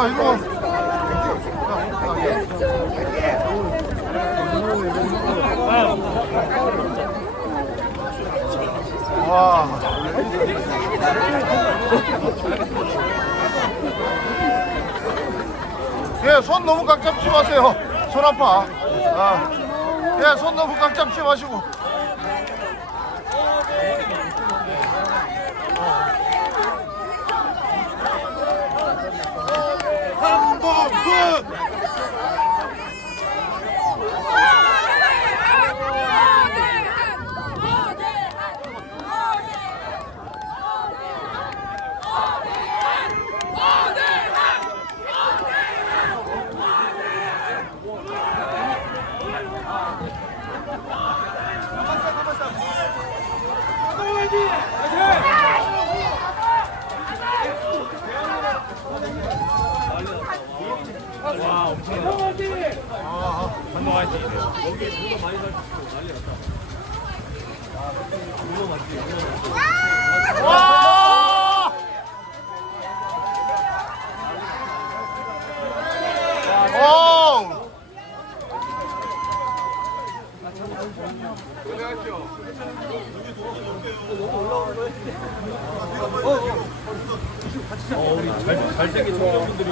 자, 이리 와. 와. 예, 손 너무 꽉 잡지 마세요. 손 아파. 아. 예, 손 너무 꽉 잡지 마시고. 한번은 와! 오! 잘생긴 청년분들이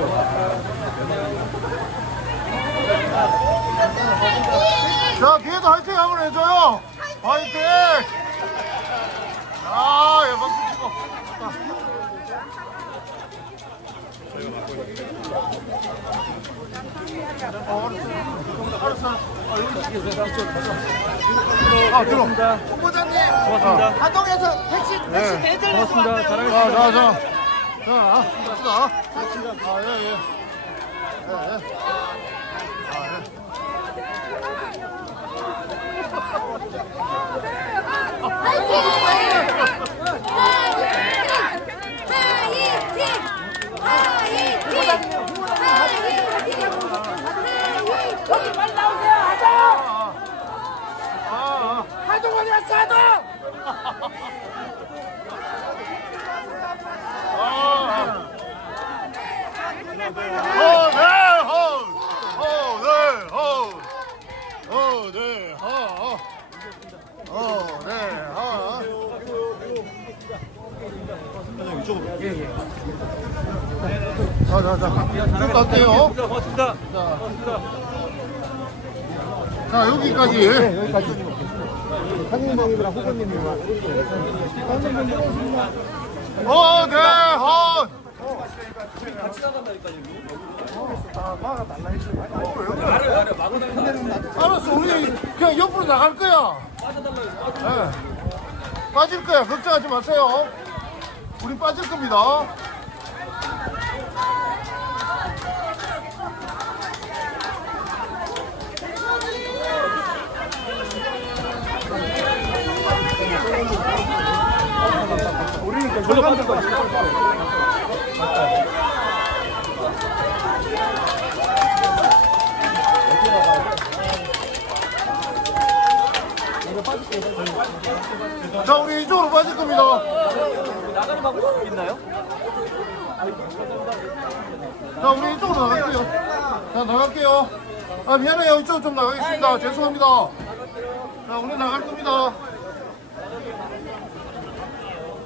자, 뒤에도 화이팅 한번 해줘요. 화이팅! 아, 예, 박수 치고. 어. 아, 여기 아, 들어. 본부장님 고맙습니다. 하동에서 택시 택시 대전에서 고맙습니다. 왔대요. 잘하겠습니다. 자, 자, 자. 자, 아, 갑시다. 아, 예, 예. 예, 예. 아, 예. 여기 빨리 나오세요. 하동. 아, 아. 하동원이 왔어 하동. 아. 어, 네, 호. 어, 네, 호. 어, 네, 하. 어, 네, 하. 자, 자, 자. 쭉 갈게요. 고맙습니다. 자, 여기까지. 한인방이랑 호건님이랑 어, 네, 하. 알았어, 우리 그냥 옆으로 나갈 거야. 네. 빠질 거야. 걱정하지 마세요. 우리 빠질 겁니다. 자, 우리 이쪽으로 빠질 겁니다. 나가는 방법 있나요? 자, 우리 이쪽으로 나갈게요. 자, 나갈게요. 아, 미안해요. 이쪽 좀 나가겠습니다. 죄송합니다. 자, 우리 나갈 겁니다.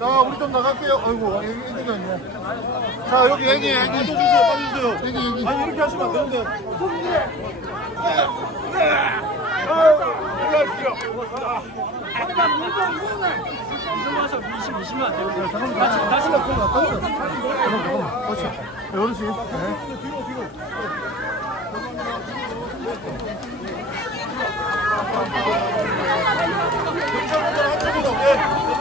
자, 우리 좀 나갈게요. 아이고, 애기가 있네. 자, 여기 애기, 애기. 빠져주세요, 빠져주세요. 애기, 애기. 아니, 이렇게 하시면 안 되는데. 와서 미시 미시면 안 돼요. 다시, 다시. 잠깐만. 그렇지. 네, 어르신. 네. 뒤로, 뒤로. 아버지는. 자, 앞에 나와, 나와.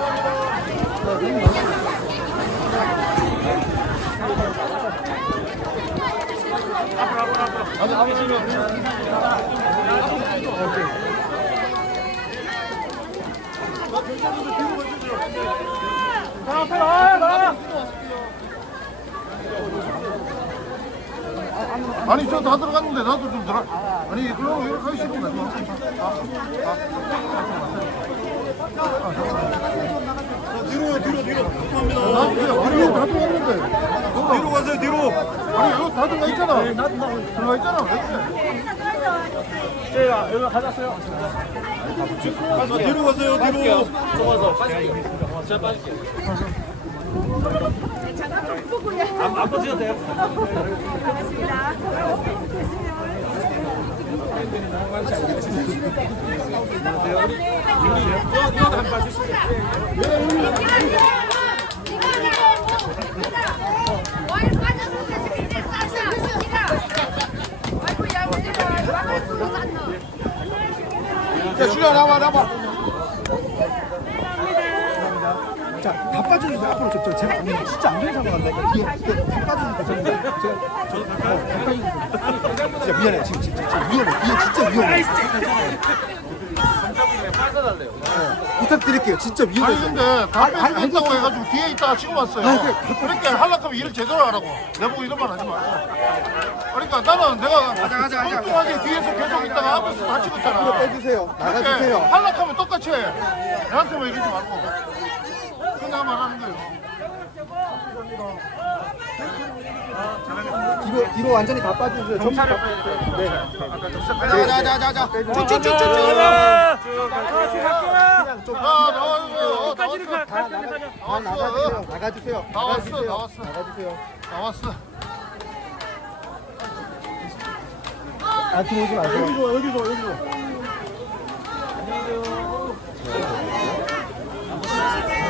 아니 저 다 들어갔는데 나도 좀 들어. 아니 그럼 이렇게 하기 싫은 거야. 뒤로 뒤로. 죄송합니다. 그냥 뒤로 다 들어갔는데. 뒤로 가세요 뒤로. 아니 이거 다 들어가 있잖아. 들어가 있잖아. 왜 그래? 여기. 아, 뒤로 가세요 뒤로. 좁아서 빠질게요. 제가 빠질게요. 안, 안 빠지셔도 돼요. 야 수야 나와 나와. 자, 다 빠져주세요. 앞으로 저, 저, 제가 안 되면 진짜 안 되는 상황 간다. 뒤에, 뒤에 다 빠져주니까 저는 제가, 제가, 저, 어, 다 빠져주세요. 진짜 미안해. 지금, 진짜, 진짜 위험해. 뒤에 진짜 위험해. 부탁드릴게요. 진짜 아니 위험해서. 근데 아니, 담배 아니, 아니, 해가지고 뒤에 있다가 지금 왔어요. 아니, 그- 그렇게 하려면 일을 제대로 하라고. 내보고 이런 말 하지 말고. 그러니까 나는 내가 엉뚱하게 뒤에서 계속 있다가 앞에서 다치고 있잖아. 빼주세요. 나가주세요. 하려면 똑같이 해. 내한테만 이러지 말고. 내가 말하는 거예요. 뒤로, 뒤로 완전히 다. 전부 다 빠져주세요. 네. 자, 자, 자, 자. 쭉쭉쭉쭉. 아, 그냥 좀. 아, 나왔어. 끝까지는 가. 다 나가주세요. 나가주세요. 나왔어, 나가주세요. 나왔어. 나가주세요. 나왔어. 안 들어오지 마세요. 여기서, 여기서,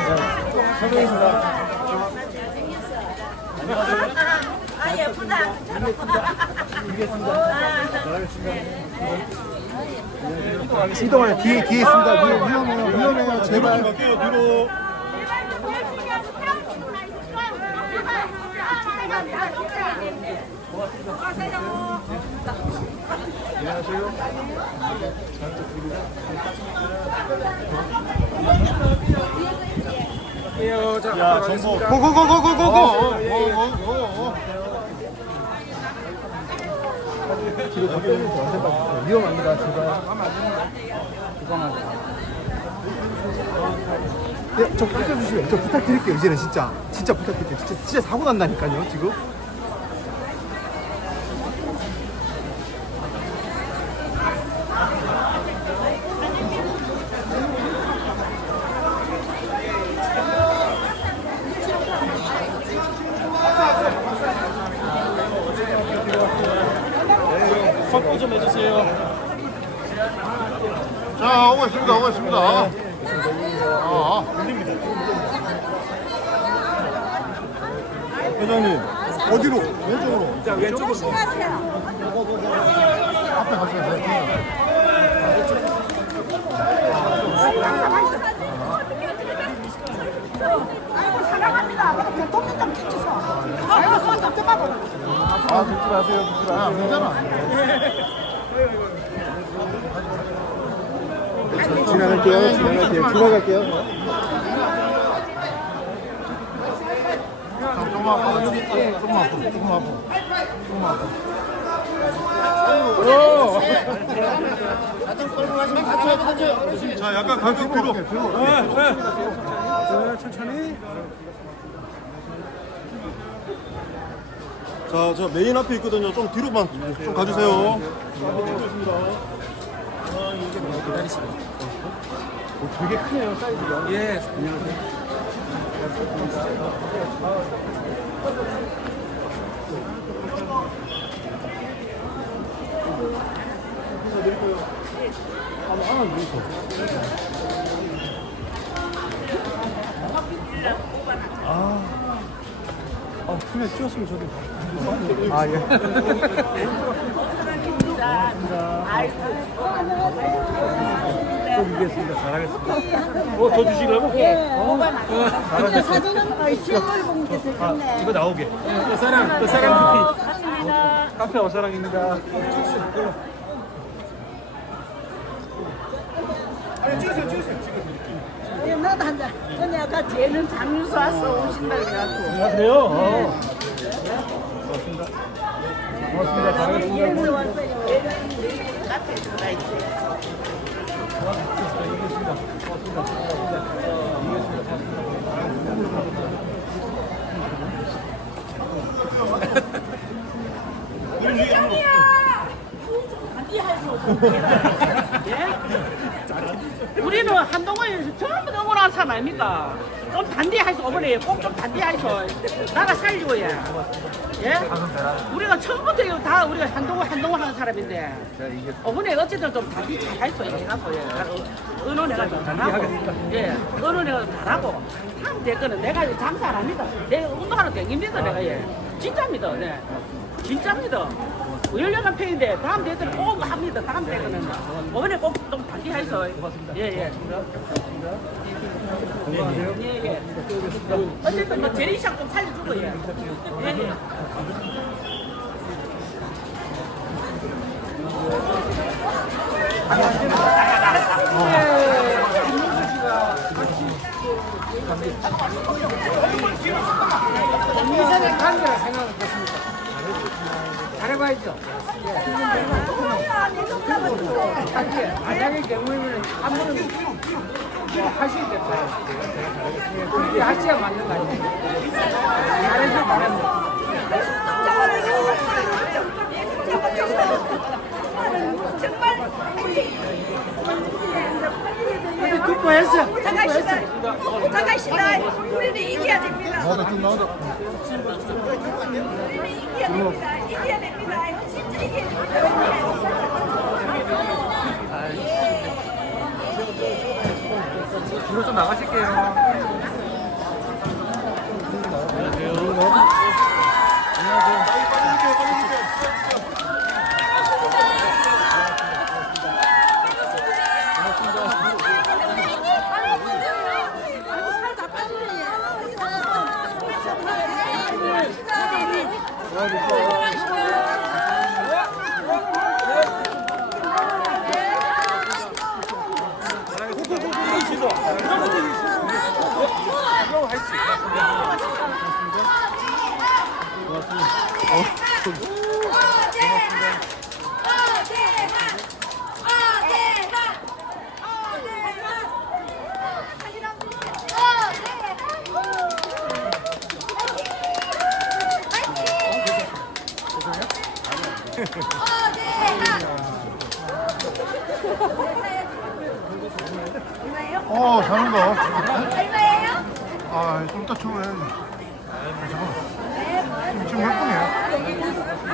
여기 서. 아 예쁘다. 이동아요. 뒤에, 뒤에 있습니다. 위험, 위험해요. 위험해요. 제발. 갈게요, 뒤로. 야, 정보. 고고고고고고고. 뒤로. 위험합니다. 제발. 예, 저 부탁주시면 저 부탁드릴게요. 이제는 진짜 진짜 부탁드릴게요. 진짜 진짜 사고 난다니까요. 지금. 확보 좀 해주세요. 오고 있습니다. 아, 회장님 어디로? 왼쪽으로. 자, 왼쪽으로. 앞에 가세요. 아이고 사랑합니다. 교통비 좀 끼치소. 아이고 손좀 뜯어보라. 아, 듣지 마세요, 듣지 마세요. 아, 문제는 지나갈게요. 지나갈게요. 지나갈게요. 조금 아파. 조금 아파. 조금 아파. 조금 아파. 자, 약간 가격 뒤로. 자, 저 메인 앞에 있거든요. 좀 뒤로만 좀 가주세요. 되게 크네요. 사이즈가. 예. 아, 그냥 찍었으면 저도. 아 예. 좀 이겼습니다. 잘하겠습니다. 어, 더 주시려고? 근데 사진은 실물 보는 게 좋겠네. 이거 나오게. 어사랑, 어사랑 커피. 카페 어사랑입니다. 예, 나도 한 잔. 근데 아까 쟤는 장유수 왔어 오신다 그래갖고. 아, 그래요? 어. 얘는 카페에 들어가 있어요. 예? 우리는 한동안 전부 너무나 사람 아닙니까? 좀 단디하이소 어머니 꼭 좀 단디하이소 나가 살리고 예. 예? 우리가 처음부터 이거 다 우리가 한동훈 한동훈 하는 사람인데 어머니 어쨌든 좀 단디 잘하이소 이렇게 하고 예. 은원해가 좀 잘하고 예. 은원해가 좀 잘하고 될 거는 내가 장사 안 합니다. 내가 운동하러 다닙니다 내가 예. 진짜입니다. 네. 진짜입니다. 열려간 편인데 다음 대회는 꼭 합니다. 다음 대회는 어머니 꼭좀 단디하이소 예 예. 예, 예. 어쨌든 뭐 재래시장 좀 살려주고 예. 예, 예. 이전에 간다 생각을 했습니다. 잘해봐야죠. 자기 만약의 경우에는 한 번은 뭐 하셔야 될 거예요. 그렇게 하셔야 맞는 거 아니에요. 잘해서 바랍니다. 정말 듣고했어. 장가시다 장가시다 우리는 이겨야 됩니다 나도 좀 나오다. 우리는 이겨야 됩니다 이겨야 됩니다 진짜 이겨야 됩니다 뒤로 좀 나가실게요. 어, 잠깐만. 지금 몇 분이에요?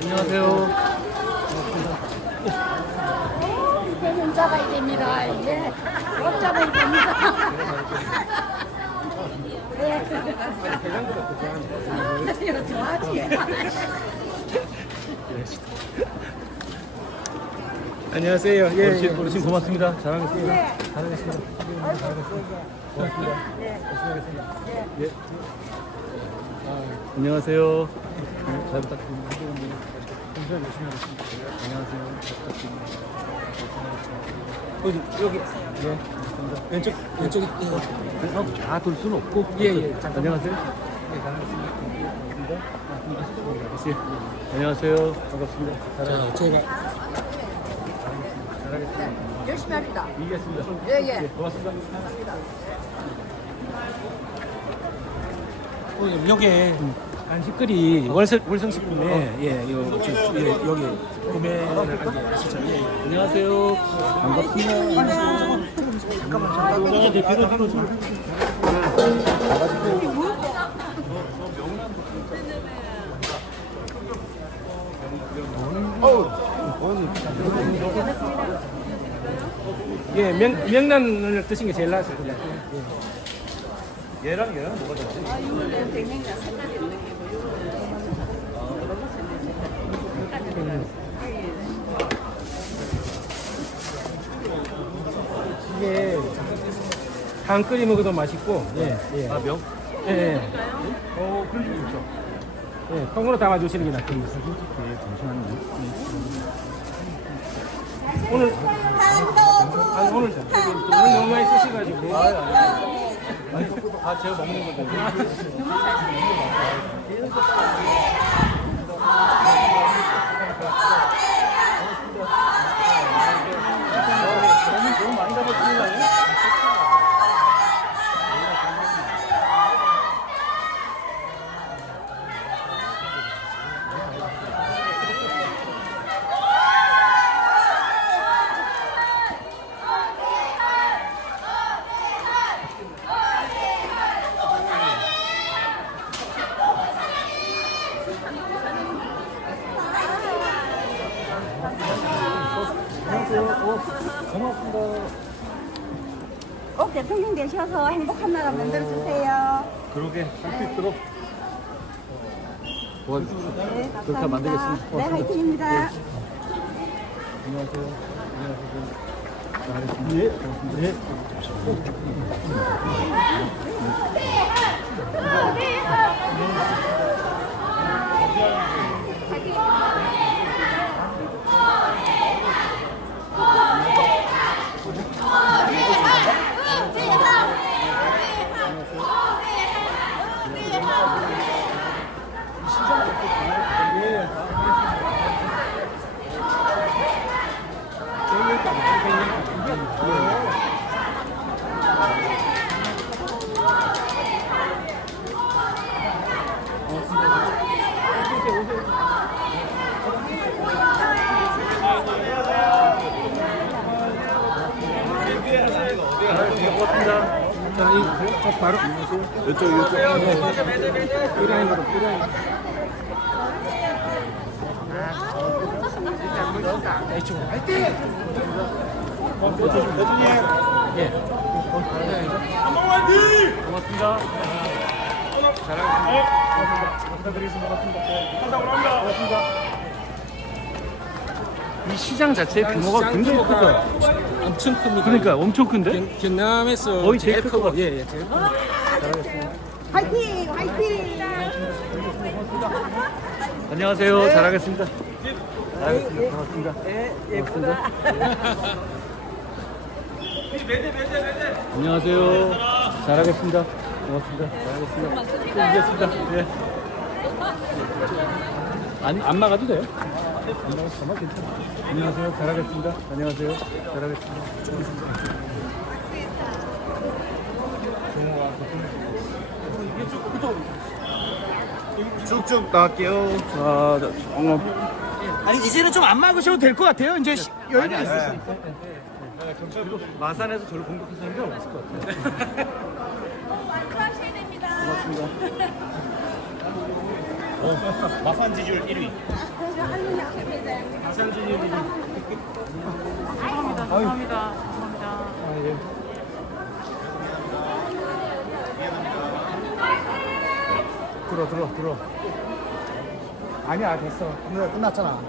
안녕하세요. 이제는 잡아야 됩니다 이제 못 잡아야 됩니다 네. 좋아하지 안녕하세요. 예, 예. 어르신 고맙습니다. 잘하겠습니다. 잘하겠습니다. 고맙습니다. 예. 아, 안녕하세요. 네, 잘 부탁드립니다. 열심히 하겠습니다. 안녕하세요. 잘 부탁드립니다. 어디 여기 네 맞습니다. 왼쪽 왼쪽이 이거 다돌 수는 없고 예예 안녕하세요. 예 잘하겠습니다. 반갑습니다. 반갑습니다. 예. 안녕하세요. 반갑습니다. 자 저희가 잘하겠습니다. 열심히 합니다 이기겠습니다. 예, 예. 고맙습니다. 어, 여기 간식거리 월성 월성식품에 예, 요, 저, 예, 여기 구매를 하게 하시죠. 예, 예. 안녕하세요. 반갑습니다. 잠깐만 뒤로 뒤로 좀. 예, 명, 명란을 드신 게 제일. 예. 얘랑 얘랑 뭐가 다르지? 이게 탕 끓여 먹어도 맛있고, 예, 예. 아, 명? 예, 예. 어, 그런 게 있죠. 예, 통으로 담아주시는 게 낫겠습니다. 예, 잠시만요. 예. 오늘, 아니, 오늘, 저기, 오늘 너무 많이 쓰셔가지고. 아, 제가 먹는 거 거든요. 꼭 대통령 되셔서 행복한 나라 만들어주세요. 그러게 할 수 있도록 도와주십시오. 네, 그렇게 하면 안 되겠습니다. 네, 고맙습니다. 화이팅입니다. 안녕하세요. 안녕하세요. 잘하겠습니다. 예. 고맙습니다. 고맙습니다. 자, 이, 저 바로 이쪽, 이쪽. 화이팅! 고맙습니다. 잘하겠습니다. 고맙습니다. 이 시장 자체 규모가 굉장히 크죠? 엄청 큽니다. 그러니까 엄청 큰데? 견- 견남에서 거의 제일 크고 같아요. 예, 예, 제일 크고. 화이팅! 화이팅! 안녕하세요. 잘하겠습니다. 잘하겠습니다. 반갑습니다. 반갑습니다. 안녕하세요. 잘하겠습니다. 고맙습니다. 잘하겠습니다. 또 이겼습니다. 예. 안, 안 막아도 돼요? 안 막아도 정말 괜찮아요. 안녕하세요. 잘하겠습니다. 안녕하세요. 잘하겠습니다. 쭉쭉 나갈게요. 자, 정말. 아니 이제는 좀 안 막으셔도 될 것 같아요. 이제 시- 여유가 있어요. 마산에서 저를 공격해서 한적 없을 것 같아요. 마산 지지율 1위. 감사합니다. 감사합니다. 아, 예. 들어, 들어, 들어. 아니야 됐어. 끝나- 끝났잖아.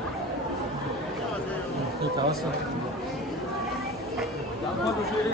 여기 다 왔어. 양파 조심.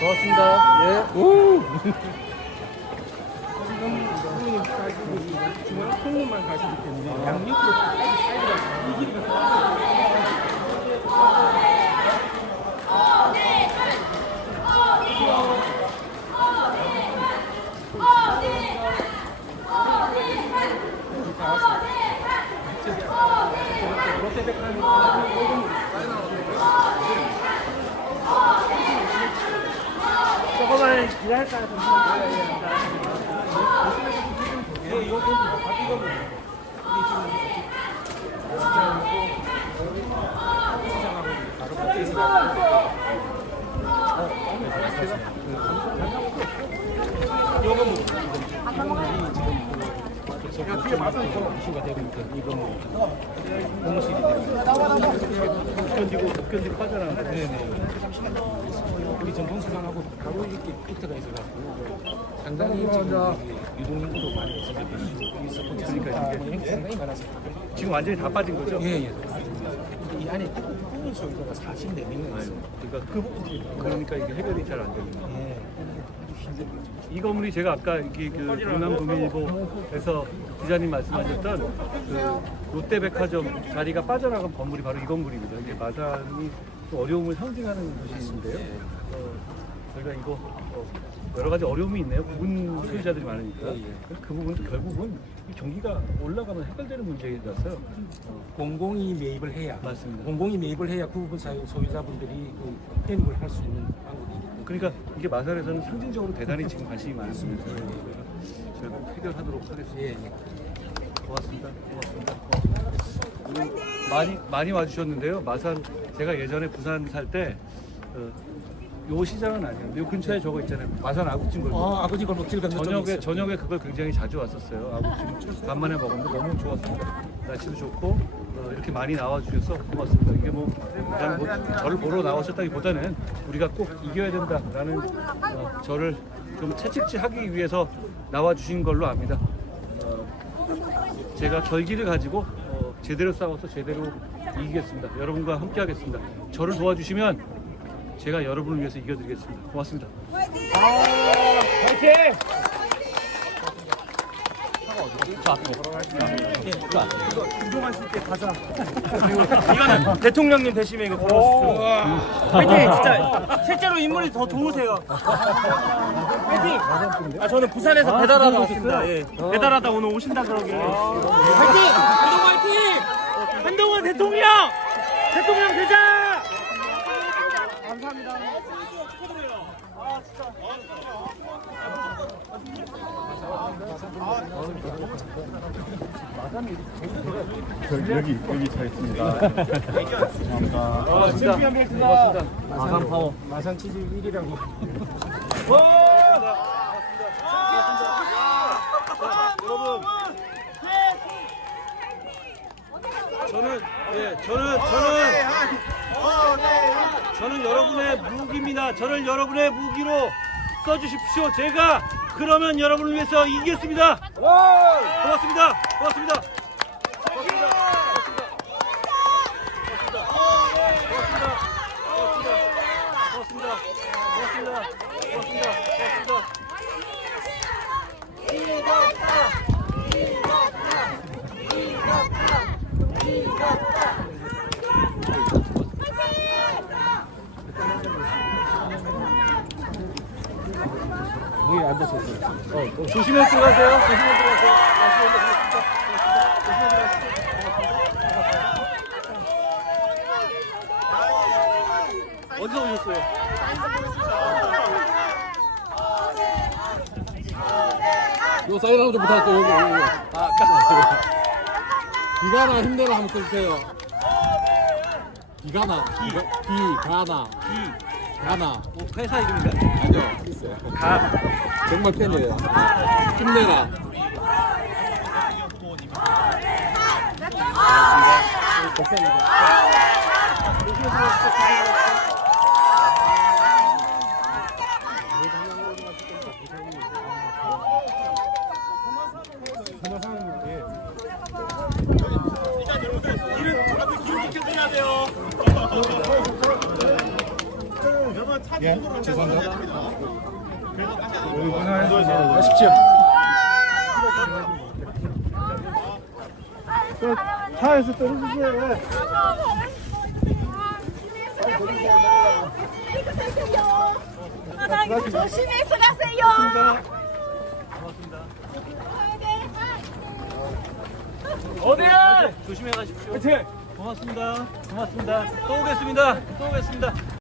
고맙습니다. 예. 오. 조금만 기다 릴까요? 뒤에 마산 이슈가 되고 있고 이거 뭐 공실이 되고 견디고 못 견디고 빠져나가는 거. 네네. 우리 전동수산하고 바로 이렇게 피트가 있어가지고 상당히 지금 이게 유동 인구도 많이 있어지고 이 서포트 그러니까 상당히 많아서 지금 완전히 다 빠진 거죠? 예예. 이 안에 부분 소유자가 44명 있어요. 그러니까 그 부분이 그러니까 이게 해결이 잘 안 되는 거예요. 예. 이 건물이 제가 아까 이게 그 경남도민일보에서 기자님 말씀하셨던 그 롯데백화점 자리가 빠져나간 건물이 바로 이 건물입니다. 이게 마산이 또 어려움을 상징하는 곳인데요. 어, 저희가 이거 어, 여러 가지 어려움이 있네요. 부분 소유자들이 많으니까 그 부분도 결국은 이 경기가 올라가면 해결되는 문제라서요. 어, 공공이 매입을 해야 맞습니다. 공공이 매입을 해야 그 부분 사유 소유자분들이 그 편입을 할 수 있는 방법이 그러니까 이게 마산에서는 상징적으로 대단히 지금 관심이 많습니다. 저희가 저희가 꼭 해결하도록 하겠습니다. 예. 고맙습니다. 고맙습니다. 오늘 많이 많이 와주셨는데요. 마산 제가 예전에 부산 살때 어, 요 시장은 아니었는데 요 근처에 저거 있잖아요. 마산 아구찜 골목. 어, 아버지 골목길 쪽에 저녁에 있어요. 저녁에 그걸 굉장히 자주 왔었어요. 아구찜 간만에 먹었는데 너무 좋았습니다. 날씨도 좋고 어, 이렇게 많이 나와주셔서 고맙습니다. 이게 뭐, 그냥 뭐 저를 보러 나오셨다기보다는 우리가 꼭 이겨야 된다라는 어, 저를 좀 채찍질하기 위해서 나와주신 걸로 압니다. 어, 제가 결기를 가지고 어, 제대로 싸워서 제대로 이기겠습니다. 여러분과 함께하겠습니다. 저를 도와주시면 제가 여러분을 위해서 이겨드리겠습니다. 고맙습니다. 이거는 대통령님 대신에 이거 걸어주십시오. 화이팅! 진짜 실제로 인물이 더 좋으세요. 화이팅! 아 저는 부산에서 배달하러 왔습니다. 예. 배달하다 오늘 오신다 그러게. 화이팅! 한동훈 화이팅! 한동훈 대통령! 대통령 되자! 여기 여기 차 있습니다. 감사합니다. 고맙습니다. 마산 파워. 마산 치즈 1이라고 여러분. 저는 예, 저는 저는 저는 여러분의 무기입니다. 저를 여러분의 무기로 써주십시오. 제가 그러면 여러분을 위해서 이기겠습니다. 고맙습니다. 고맙습니다. 고맙습니다. 고맙습니다. 고맙습니다. 고맙습니다. 거기 앉으셨어요. 조심해 들어가세요. 조심해 들어가세요. 어디서 오셨어요? 요 사인 한번 좀 부탁할게요. 아, 기가나 힘내라 한번 써주세요. 기가나. 기가, 기가나. 이 가나. 뭐 회사 이름인가요? 아니요. 있어요. 가. 정말 팬이에요. 힘내라. 하십시오. 차에서 떨어지세요. 조심해서 가세요. 어디야? 조심해 가십시오. 고맙습니다. 고맙습니다. 또 오겠습니다. 또 오겠습니다.